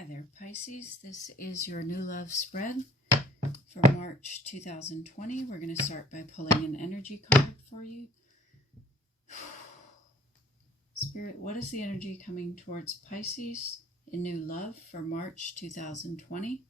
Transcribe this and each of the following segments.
Hi there, Pisces. This is your new love spread for March 2020. We're going to start by pulling an energy card for you. Spirit, what is the energy coming towards Pisces in new love for March 2020?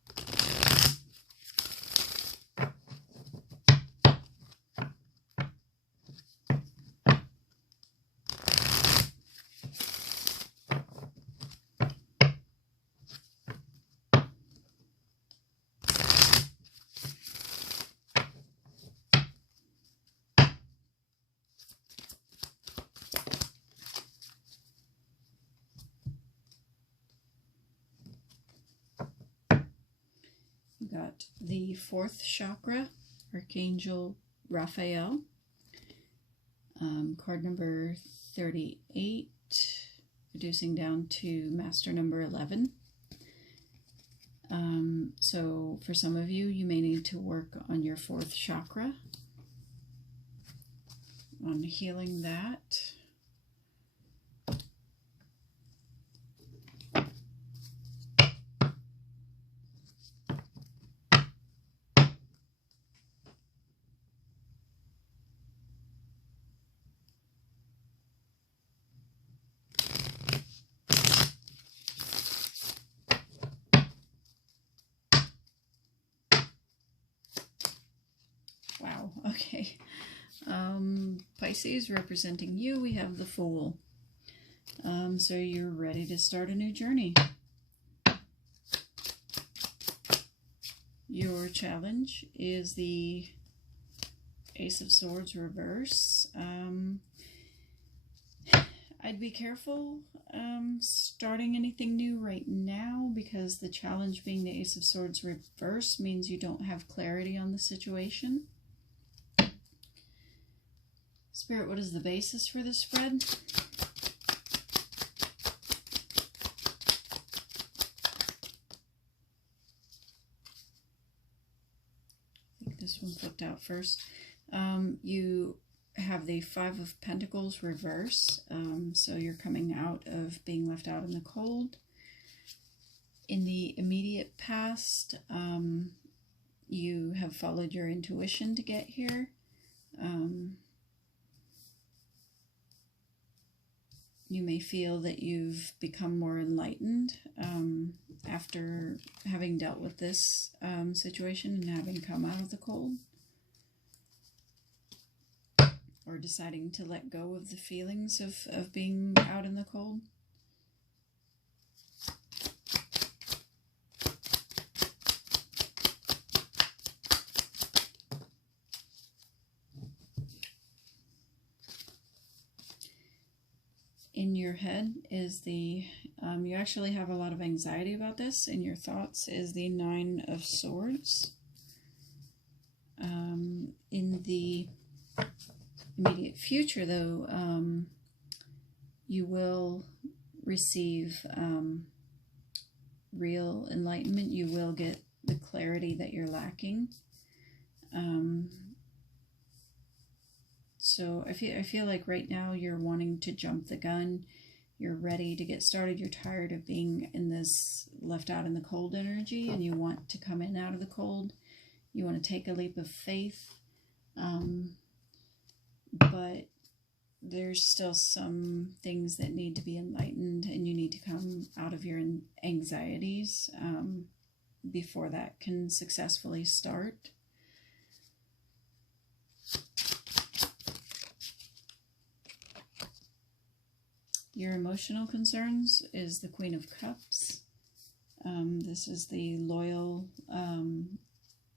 Got the fourth chakra, Archangel Raphael, card number 38, reducing down to master number 11. So for some of you, you may need to work on your fourth chakra, on healing that. Wow, okay. Pisces, representing you, we have the Fool. So you're ready to start a new journey. Your challenge is the Ace of Swords reverse. I'd be careful starting anything new right now, because the challenge being the Ace of Swords reverse means you don't have clarity on the situation. Spirit, what is the basis for this spread? I think this one flipped out first. You have the Five of Pentacles reverse, so you're coming out of being left out in the cold. In the immediate past, you have followed your intuition to get here. You may feel that you've become more enlightened after having dealt with this situation and having come out of the cold, or deciding to let go of the feelings of being out in the cold. In your head is the, you actually have a lot of anxiety about this. In your thoughts is the Nine of Swords. In the immediate future, though, you will receive real enlightenment. You will get the clarity that you're lacking. So I feel like right now you're wanting to jump the gun. You're ready to get started. You're tired of being in this left out in the cold energy, and you want to come in out of the cold. You want to take a leap of faith. But there's still some things that need to be enlightened, and you need to come out of your anxieties before that can successfully start. Your emotional concerns is the Queen of Cups. This is the loyal,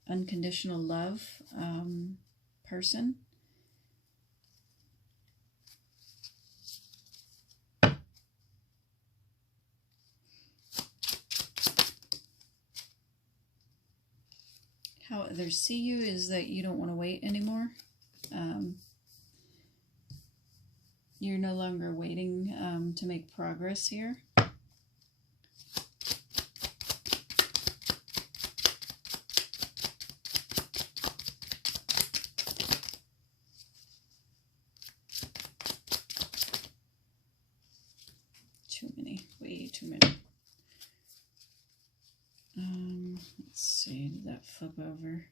unconditional love person. How others see you is that you don't want to wait anymore. You're no longer waiting to make progress here. Too many, way too many. Let's see, did that flip over?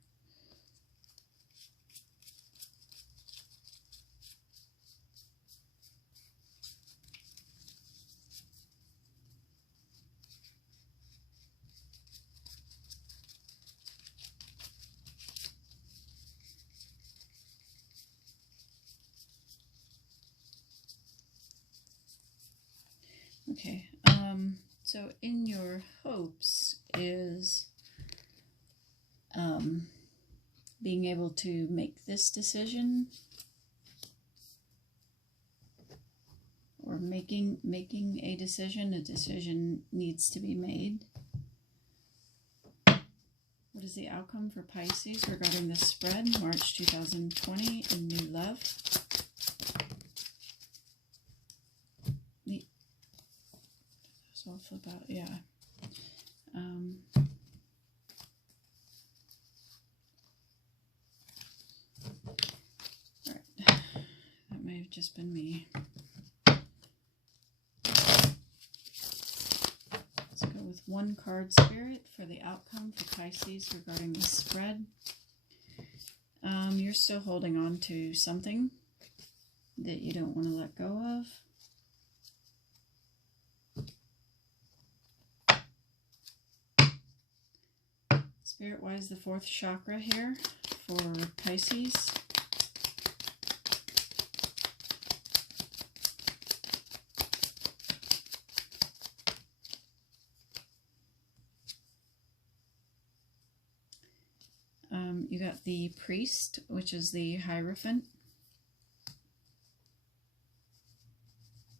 Okay, so in your hopes is being able to make this decision, or making a decision needs to be made. What is the outcome for Pisces regarding the spread, March 2020, in new love? So I'll flip out, yeah. Alright, that may have just been me. Let's go with one card, Spirit, for the outcome for Pisces regarding the spread. You're still holding on to something that you don't want to let go of. Spirit, why is the fourth chakra here for Pisces? You got the priest, which is the Hierophant.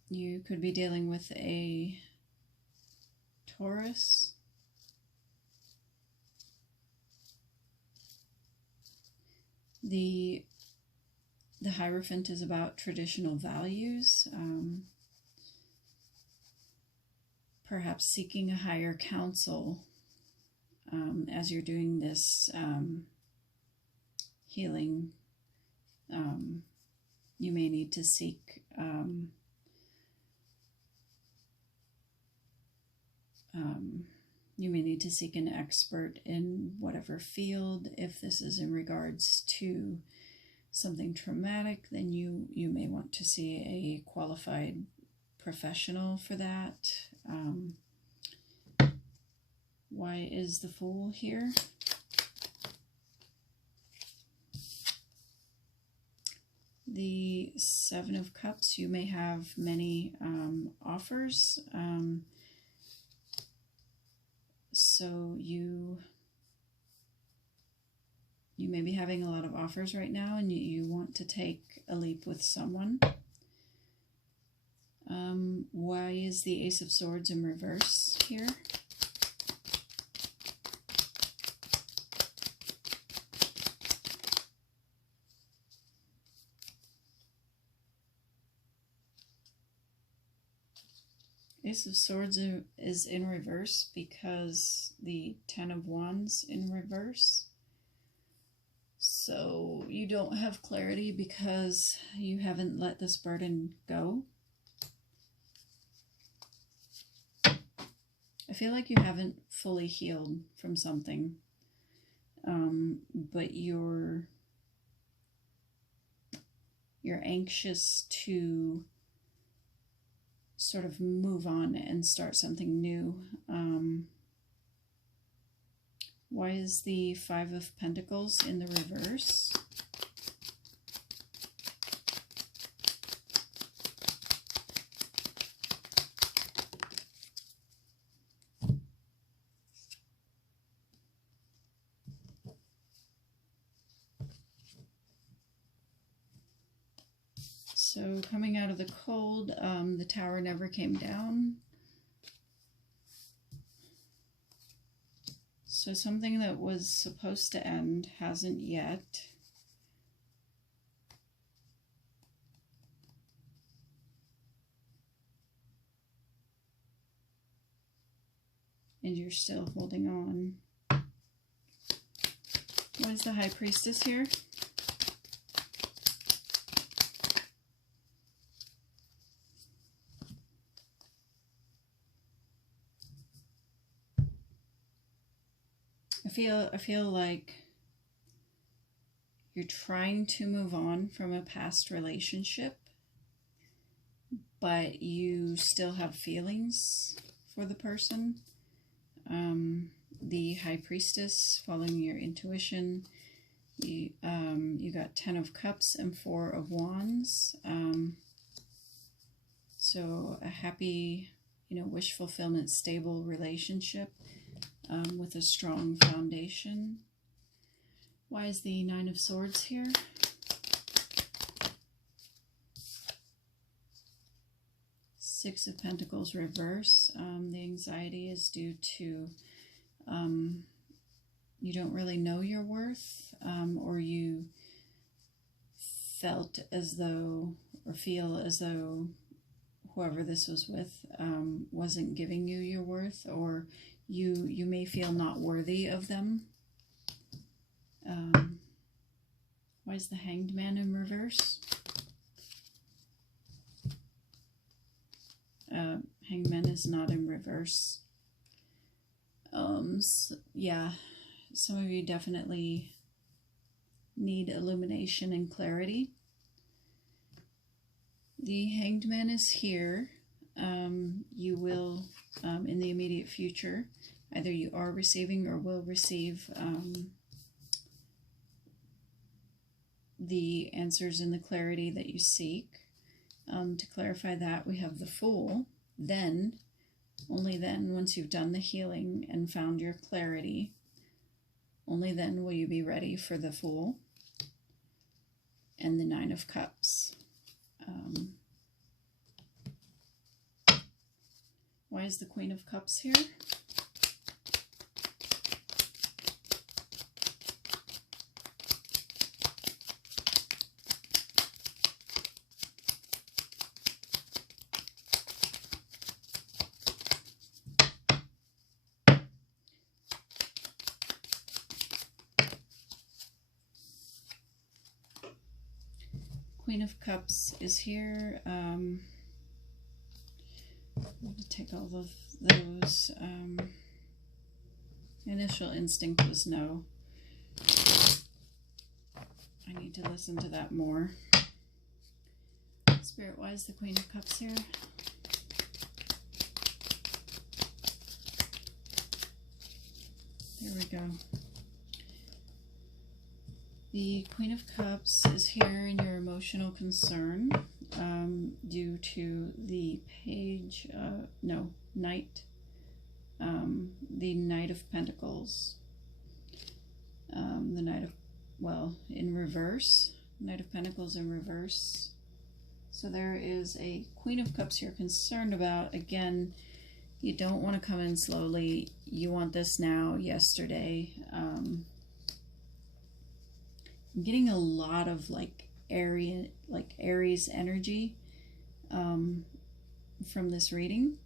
You could be dealing with a Taurus. The Hierophant is about traditional values, perhaps seeking a higher counsel as you're doing this healing. You may need to seek an expert in whatever field. If this is in regards to something traumatic, then you may want to see a qualified professional for that. Why is the Fool here? The Seven of Cups, you may have many offers. So you may be having a lot of offers right now, and you want to take a leap with someone. Why is the Ace of Swords in reverse here? Ace of Swords is in reverse because the Ten of Wands in reverse. So you don't have clarity because you haven't let this burden go. I feel like you haven't fully healed from something, but you're anxious to sort of move on and start something new. Why is the Five of Pentacles in the reverse? So coming out of the cold, the Tower never came down. So something that was supposed to end hasn't yet. And you're still holding on. Why is the High Priestess here? feel like you're trying to move on from a past relationship, but you still have feelings for the person. The High Priestess, following your intuition. You got 10 of Cups and 4 of Wands. So a happy, wish fulfillment, stable relationship with a strong foundation. Why is the 9 of Swords here? Six of Pentacles reverse. The anxiety is due to you don't really know your worth, or you felt as though, or feel as though whoever this was with wasn't giving you your worth, or you may feel not worthy of them. Why is the Hanged Man in reverse? Hanged Man is not in reverse. Yeah, some of you definitely need illumination and clarity. The Hanged Man is here. You will, in the immediate future, either you are receiving or will receive the answers and the clarity that you seek. To clarify that, we have the Fool. Then, only then, once you've done the healing and found your clarity, only then will you be ready for the Fool and the 9 of Cups. Why is the Queen of Cups here? Queen of Cups is here. I'm going to take all of those. Initial instinct was no. I need to listen to that more. Spirit, why is the Queen of Cups here? There we go. The Queen of Cups is here in your emotional concern due to the the Knight of Pentacles. The Knight of, in reverse. Knight of Pentacles in reverse. So there is a Queen of Cups you're concerned about. Again, you don't want to come in slowly. You want this now, yesterday. I'm getting a lot of Aries energy from this reading,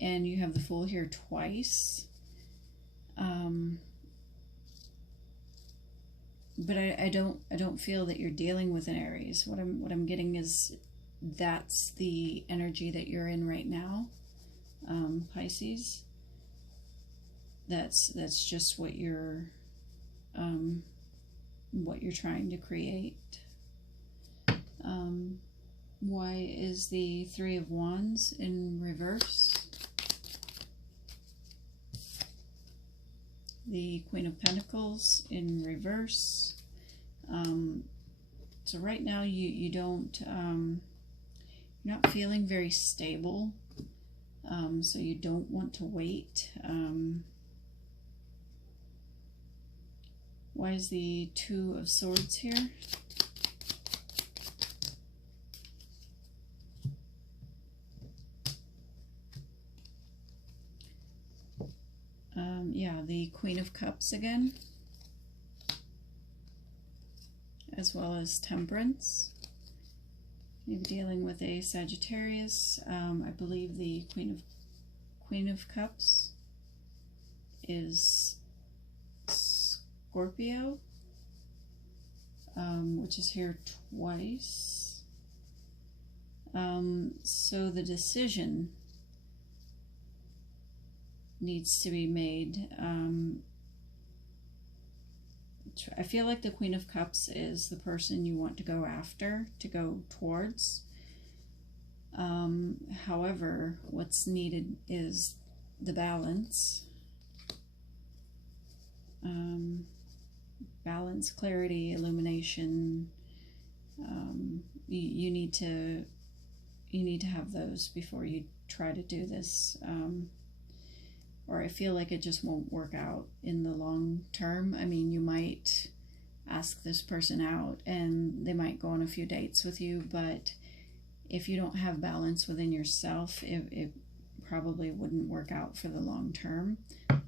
and you have the Fool here twice. But I don't feel that you're dealing with an Aries. What I'm getting is that's the energy that you're in right now, Pisces. That's just what you're trying to create. Why is the 3 of Wands in reverse? The Queen of Pentacles in reverse. So right now you don't, you're not feeling very stable. So you don't want to wait. Why is the 2 of Swords here? Yeah, the Queen of Cups again, as well as Temperance. Maybe dealing with a Sagittarius. I believe the Queen of Cups is Scorpio, which is here twice. So the decision needs to be made. I feel like the Queen of Cups is the person you want to go after, to go towards. However, what's needed is the balance. Balance, clarity, illumination. You need to have those before you try to do this. Or I feel like it just won't work out in the long term. I mean, you might ask this person out and they might go on a few dates with you, but if you don't have balance within yourself, it probably wouldn't work out for the long term,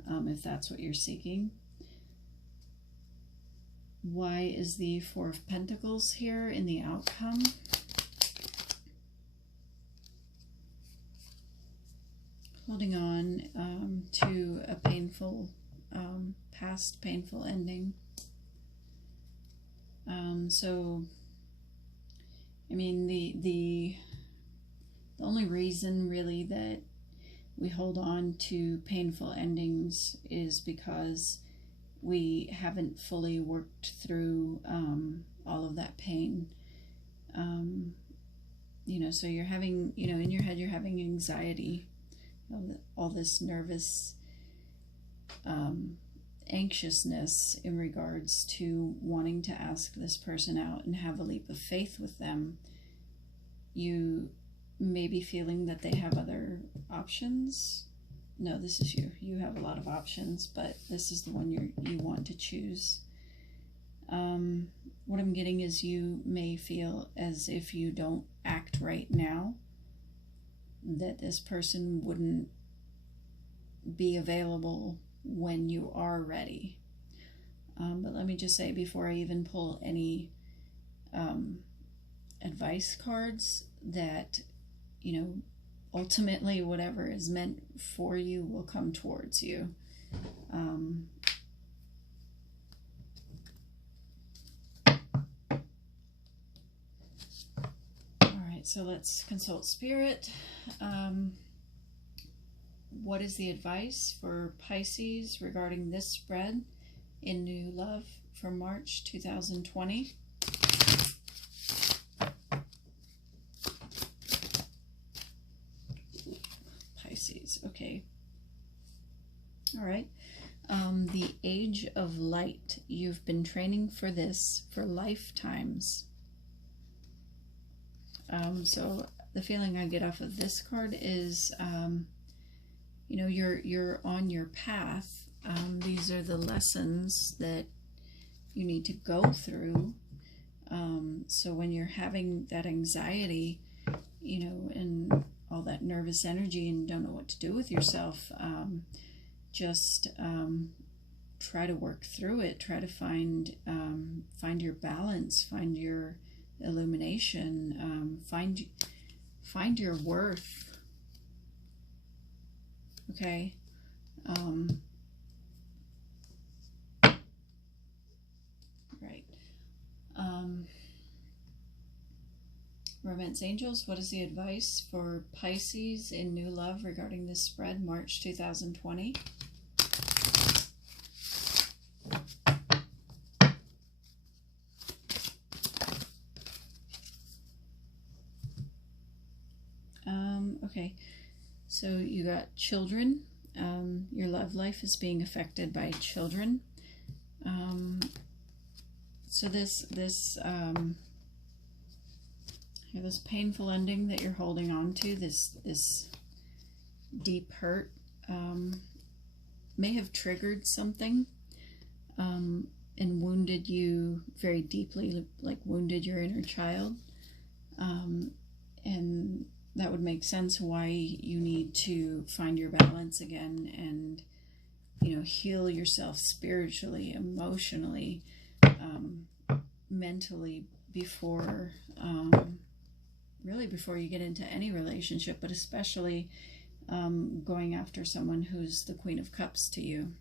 if that's what you're seeking. Why is the Four of Pentacles here in the outcome? Holding on to a painful, past painful ending. So, I mean, the only reason really that we hold on to painful endings is because we haven't fully worked through all of that pain. You know, so you're having, you know, in your head you're having anxiety, all this nervous anxiousness in regards to wanting to ask this person out and have a leap of faith with them. You may be feeling that they have other options. No, this is you. You have a lot of options, but this is the one you want to choose. What I'm getting is you may feel as if you don't act right now, that this person wouldn't be available when you are ready. But let me just say, before I even pull any advice cards, that, you know, ultimately whatever is meant for you will come towards you. So let's consult Spirit. What is the advice for Pisces regarding this spread in New Love for March 2020? Pisces, okay. All right. The Age of Light. You've been training for this for lifetimes. So the feeling I get off of this card is, you know, you're on your path. These are the lessons that you need to go through. So when you're having that anxiety, you know, and all that nervous energy and don't know what to do with yourself, just try to work through it. Try to find your balance, find your illumination, find your worth. Okay. Right. Romance Angels, what is the advice for Pisces in New Love regarding this spread, March 2020? Okay, so you got children. Your love life is being affected by children. So this painful ending that you're holding on to, this deep hurt, may have triggered something and wounded you very deeply, like wounded your inner child. And that would make sense why you need to find your balance again and, you know, heal yourself spiritually, emotionally, mentally before, really before you get into any relationship, but especially going after someone who's the Queen of Cups to you.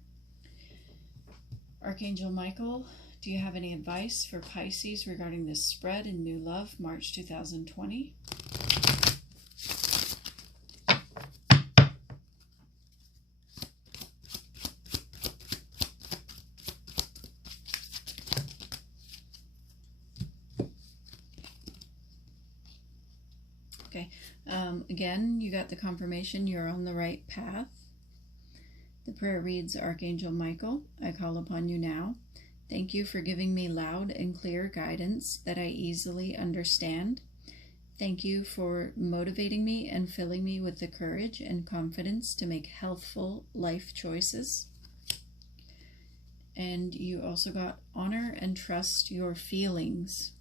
Archangel Michael, do you have any advice for Pisces regarding this spread in New Love, March 2020? Again, you got the confirmation you're on the right path. The prayer reads, Archangel Michael, I call upon you now. Thank you for giving me loud and clear guidance that I easily understand. Thank you for motivating me and filling me with the courage and confidence to make healthful life choices. And you also got honor and trust your feelings.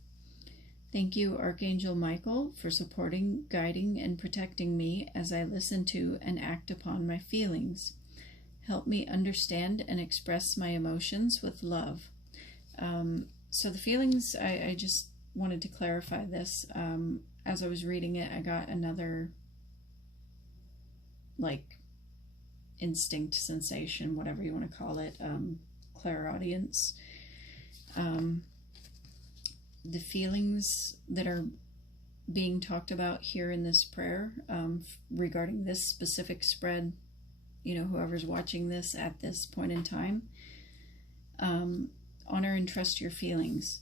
Thank you, Archangel Michael, for supporting, guiding, and protecting me as I listen to and act upon my feelings. Help me understand and express my emotions with love. So the feelings, I just wanted to clarify this. As I was reading it, I got another, like, instinct, sensation, whatever you want to call it, clairaudience. The feelings that are being talked about here in this prayer regarding this specific spread, you know, whoever's watching this at this point in time, honor and trust your feelings.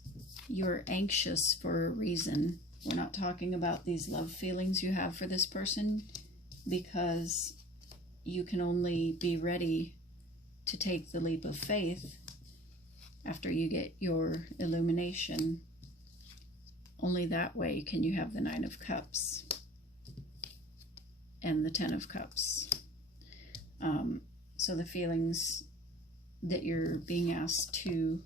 You're anxious for a reason. We're not talking about these love feelings you have for this person, because you can only be ready to take the leap of faith after you get your illumination. Only that way can you have the Nine of Cups and the Ten of Cups. So the feelings that you're being asked to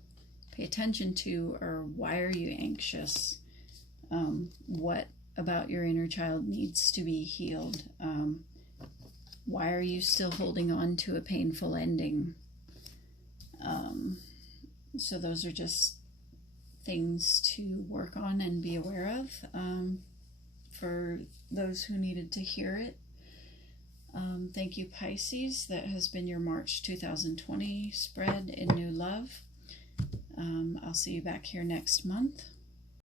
pay attention to are, why are you anxious? What about your inner child needs to be healed? Why are you still holding on to a painful ending? So those are just things to work on and be aware of for those who needed to hear it. Thank you, Pisces. That has been your March 2020 spread in New Love. I'll see you back here next month.